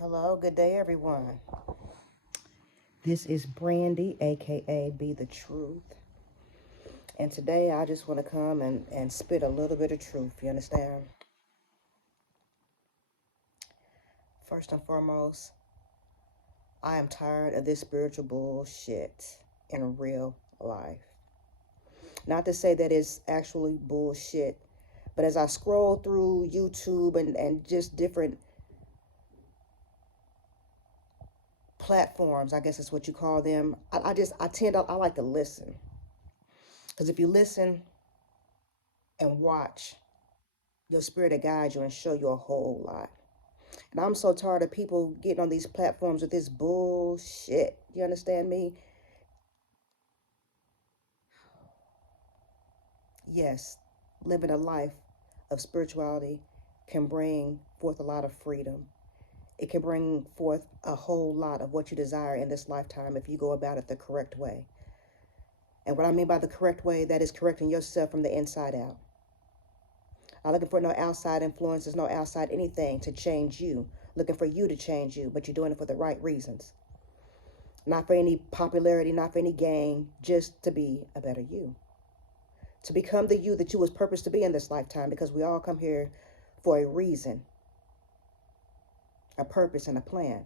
Hello, good day, everyone. This is Brandy, aka Be the Truth. And today I just want to come and spit a little bit of truth. You understand? First and foremost, I am tired of this spiritual bullshit in real life. Not to say that it's actually bullshit, but as I scroll through YouTube and just different platforms, I guess is what you call them, I like to listen. Because if you listen and watch, your spirit will guide you and show you a whole lot. And I'm so tired of people getting on these platforms with this bullshit. You understand me? Yes, living a life of spirituality can bring forth a lot of freedom. It can bring forth a whole lot of what you desire in this lifetime if you go about it the correct way. And what I mean by the correct way, that is correcting yourself from the inside out. Not looking for no outside influences, no outside anything to change you. Looking for you to change you, but you're doing it for the right reasons. Not for any popularity, not for any gain, just to be a better you. To become the you that you was purposed to be in this lifetime, because we all come here for a reason, a purpose, and a plan.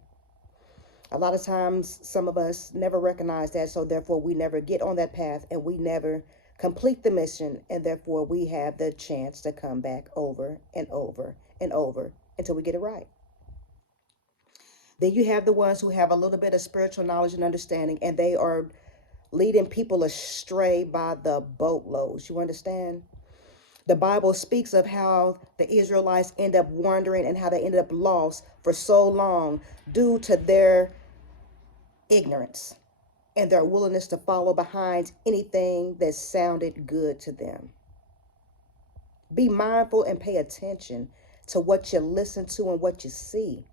A lot of times, some of us never recognize that, so therefore we never get on that path and we never complete the mission, and therefore we have the chance to come back over and over and over until we get it right. Then you have the ones who have a little bit of spiritual knowledge and understanding, and they are leading people astray by the boatloads. You understand? The Bible speaks of how the Israelites end up wandering and how they ended up lost for so long due to their ignorance and their willingness to follow behind anything that sounded good to them. Be mindful and pay attention to what you listen to and what you see.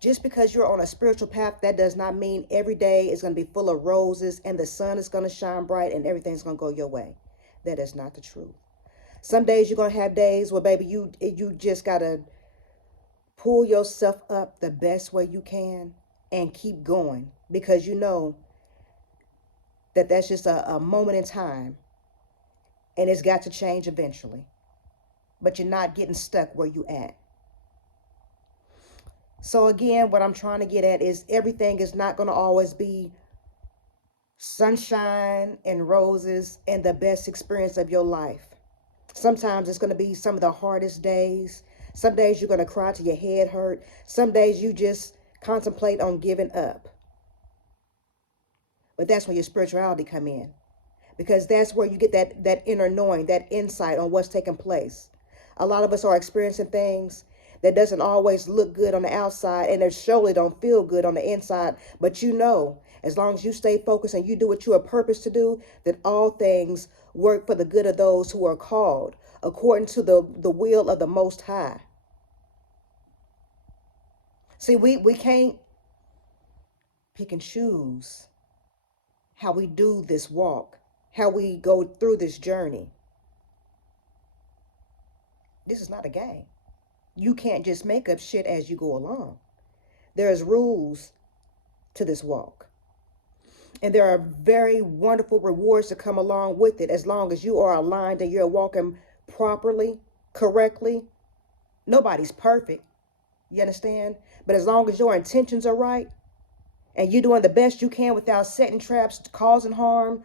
Just because you're on a spiritual path, that does not mean every day is going to be full of roses and the sun is going to shine bright and everything's going to go your way. That is not the truth. Some days you're going to have days where, baby, you just got to pull yourself up the best way you can and keep going, because you know that that's just a moment in time and it's got to change eventually. But you're not getting stuck where you at. So again, what I'm trying to get at is everything is not going to always be sunshine and roses and the best experience of your life. Sometimes it's going to be some of the hardest days. Some days you're going to cry till your head hurt. Some days you just contemplate on giving up. But that's when your spirituality come in, because that's where you get that inner knowing, that insight on what's taking place. A lot of us are experiencing things that doesn't always look good on the outside, and it surely don't feel good on the inside. But you know, as long as you stay focused and you do what you are purposed to do, that all things work for the good of those who are called according to the will of the Most High. See, we can't pick and choose how we do this walk, how we go through this journey. This is not a game. You can't just make up shit as you go along. There's rules to this walk. And there are very wonderful rewards to come along with it, as long as you are aligned and you're walking properly, correctly. Nobody's perfect. You understand? But as long as your intentions are right and you're doing the best you can without setting traps, causing harm,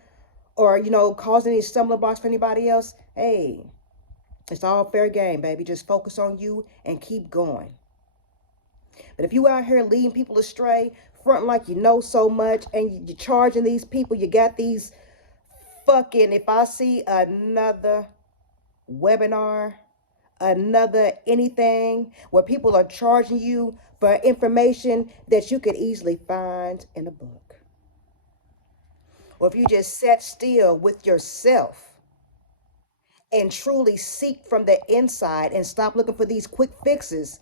or, causing any stumbling blocks for anybody else, hey, it's all fair game, baby. Just focus on you and keep going. But if you out here leading people astray, fronting like you know so much, and you're charging these people, you got these fucking, if I see another webinar, another anything where people are charging you for information that you could easily find in a book. Or if you just sat still with yourself and truly seek from the inside and stop looking for these quick fixes,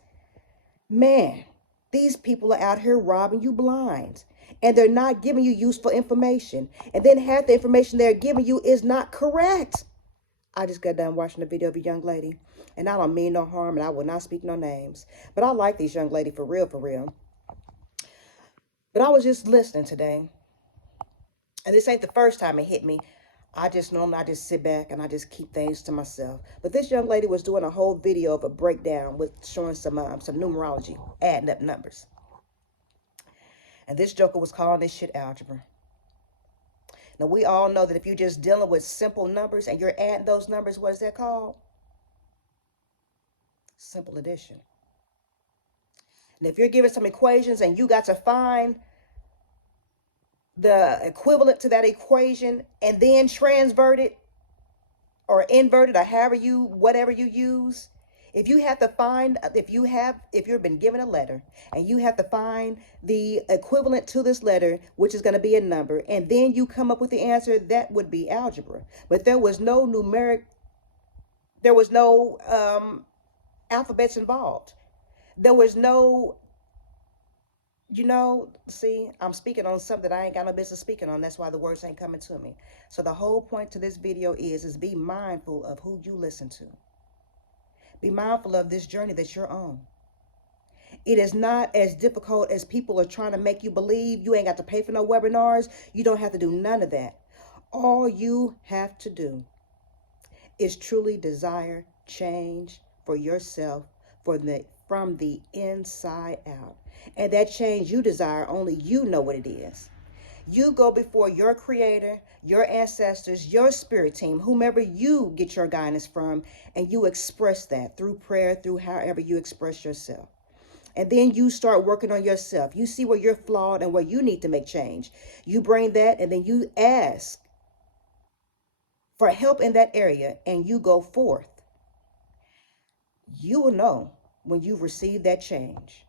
man, these people are out here robbing you blind, and they're not giving you useful information. And then half the information they're giving you is not correct. I just got done watching a video of a young lady, and I don't mean no harm, and I will not speak no names. But I like this young lady for real, for real. But I was just listening today, and this ain't the first time it hit me. I just normally I just sit back and I just keep things to myself. But this young lady was doing a whole video of a breakdown with showing some numerology, adding up numbers. And this joker was calling this shit algebra. Now we all know that if you're just dealing with simple numbers and you're adding those numbers, what is that called? Simple addition. And if you're given some equations and you got to find the equivalent to that equation and then transvert it or invert it or however you whatever you use, if you have to find if you've been given a letter and you have to find the equivalent to this letter, which is going to be a number, and then you come up with the answer, that would be algebra. But there was no numeric, there was no alphabets involved. There was no, see, I'm speaking on something that I ain't got no business speaking on. That's why the words ain't coming to me. So the whole point to this video is be mindful of who you listen to. Be mindful of this journey that you're on. It is not as difficult as people are trying to make you believe. You ain't got to pay for no webinars. You don't have to do none of that. All you have to do is truly desire change for yourself from the inside out. And that change you desire, only you know what it is. You go before your creator, your ancestors, your spirit team, whomever you get your guidance from, and you express that through prayer, through however you express yourself. And then you start working on yourself. You see where you're flawed and where you need to make change. You bring that and then you ask for help in that area and you go forth. You will know when you've received that change,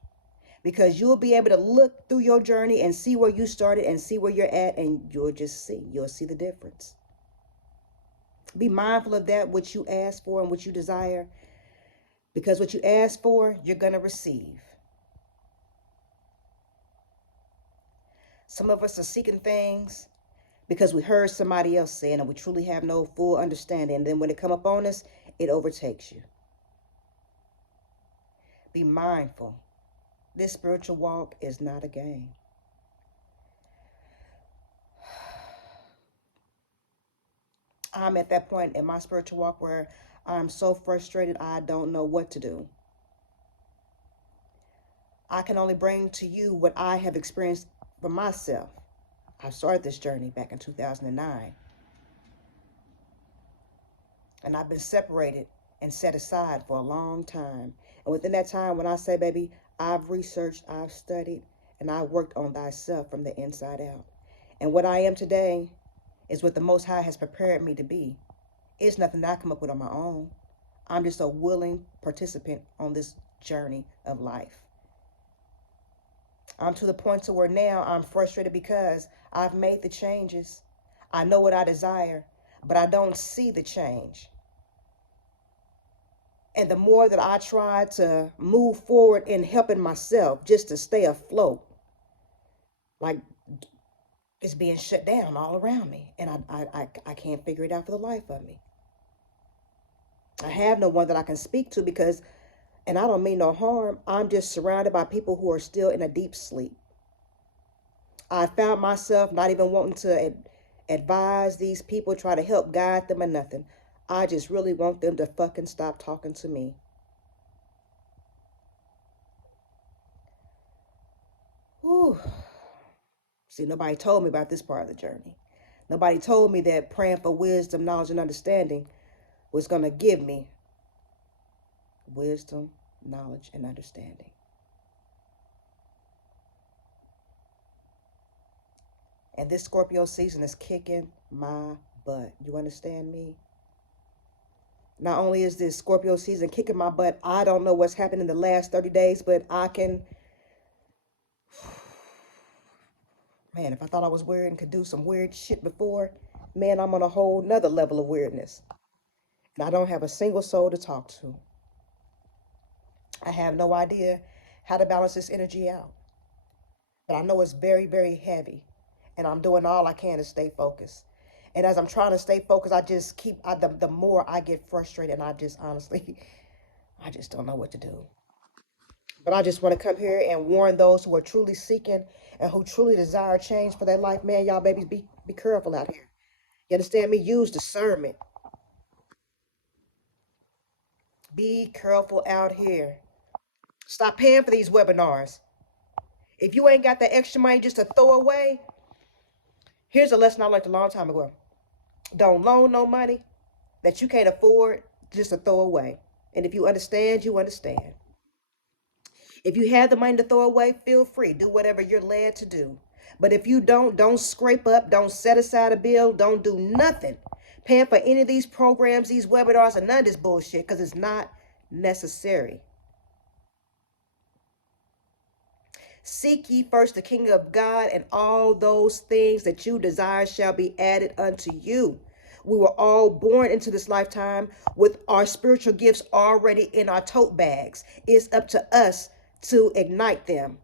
because you'll be able to look through your journey and see where you started and see where you're at, and you'll see the difference. Be mindful of that which you ask for and what you desire, because what you ask for, you're going to receive. Some of us are seeking things because we heard somebody else say it and we truly have no full understanding. And then when it come up on us, it overtakes you. Be mindful. This spiritual walk is not a game. I'm at that point in my spiritual walk where I'm so frustrated I don't know what to do. I can only bring to you what I have experienced for myself. I started this journey back in 2009. And I've been separated and set aside for a long time. And within that time, when I say, baby, I've researched, I've studied, and I worked on thyself from the inside out. And what I am today is what the Most High has prepared me to be. It's nothing that I come up with on my own. I'm just a willing participant on this journey of life. I'm to the point to where now I'm frustrated because I've made the changes. I know what I desire, but I don't see the change. And the more that I try to move forward in helping myself just to stay afloat, like it's being shut down all around me. And I can't figure it out for the life of me. I have no one that I can speak to because, and I don't mean no harm, I'm just surrounded by people who are still in a deep sleep. I found myself not even wanting to advise these people, try to help guide them or nothing. I just really want them to fucking stop talking to me. Whew. See, nobody told me about this part of the journey. Nobody told me that praying for wisdom, knowledge, and understanding was going to give me wisdom, knowledge, and understanding. And this Scorpio season is kicking my butt. You understand me? Not only is this Scorpio season kicking my butt, I don't know what's happened in the last 30 days, but I can... Man, if I thought I was weird and could do some weird shit before, man, I'm on a whole nother level of weirdness. And I don't have a single soul to talk to. I have no idea how to balance this energy out. But I know it's very, very heavy. And I'm doing all I can to stay focused. And as I'm trying to stay focused, I just keep, the more I get frustrated, and I just honestly, I just don't know what to do. But I just want to come here and warn those who are truly seeking and who truly desire change for their life. Man, y'all babies, be careful out here. You understand me? Use discernment. Be careful out here. Stop paying for these webinars. If you ain't got that extra money just to throw away, here's a lesson I learned a long time ago. Don't loan no money that you can't afford just to throw away. And if you understand, you understand. If you have the money to throw away, feel free. Do whatever you're led to do. But if you don't scrape up, don't set aside a bill, don't do nothing paying for any of these programs, these webinars, and none of this bullshit, because it's not necessary. Seek ye first the kingdom of God, and all those things that you desire shall be added unto you. We were all born into this lifetime with our spiritual gifts already in our tote bags. It's up to us to ignite them,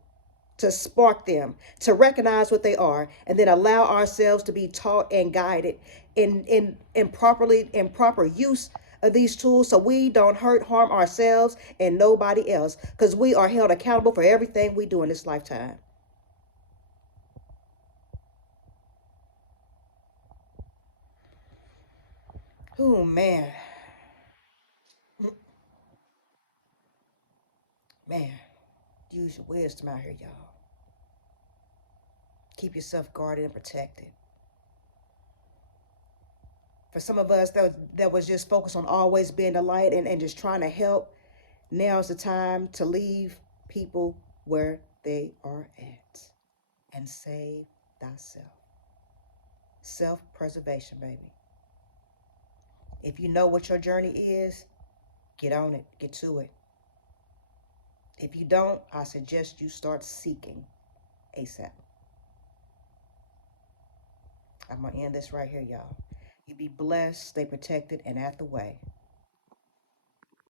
to spark them, to recognize what they are, and then allow ourselves to be taught and guided in proper use of these tools, so we don't hurt, harm ourselves and nobody else, because we are held accountable for everything we do in this lifetime. Oh man, man, use your wisdom out here, y'all. Keep yourself guarded and protected. For some of us that was just focused on always being the light and just trying to help, now's the time to leave people where they are at and save thyself. Self-preservation, baby. If you know what your journey is, get on it, get to it. If you don't, I suggest you start seeking ASAP. I'm going to end this right here, y'all. You be blessed, stay protected, and out the way.